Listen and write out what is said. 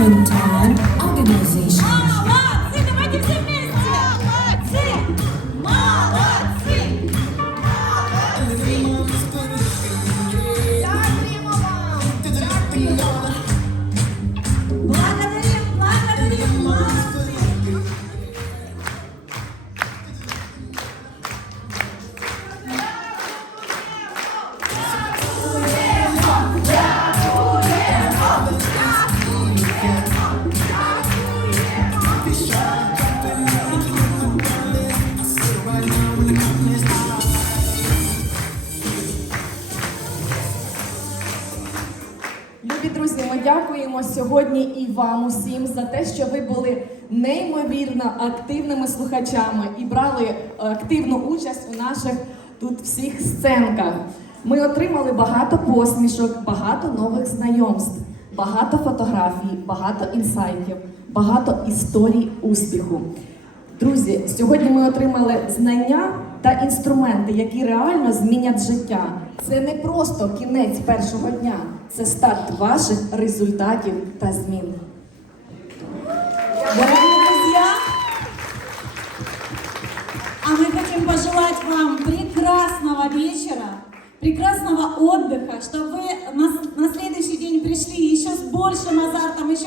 Town Organization. Молодцы, давайте все вместе! Молодцы! Молодцы! Благодарим, Любі друзі, ми дякуємо сьогодні і вам усім за те, що ви були неймовірно активними слухачами і брали е, активну участь у наших тут всіх сценках. Ми отримали багато посмішок, багато нових знайомств, багато фотографій, багато інсайтів, багато історій успіху. Друзі, сьогодні ми отримали знання та інструменти, які реально змінять життя. Це не просто кінець першого дня, це старт ваших результатів та змін. А ми хотим пожелати вам прекрасного вечера, прекрасного отдыха, щоб ви на, на следующий день прийшли еще з більшим азартом, еще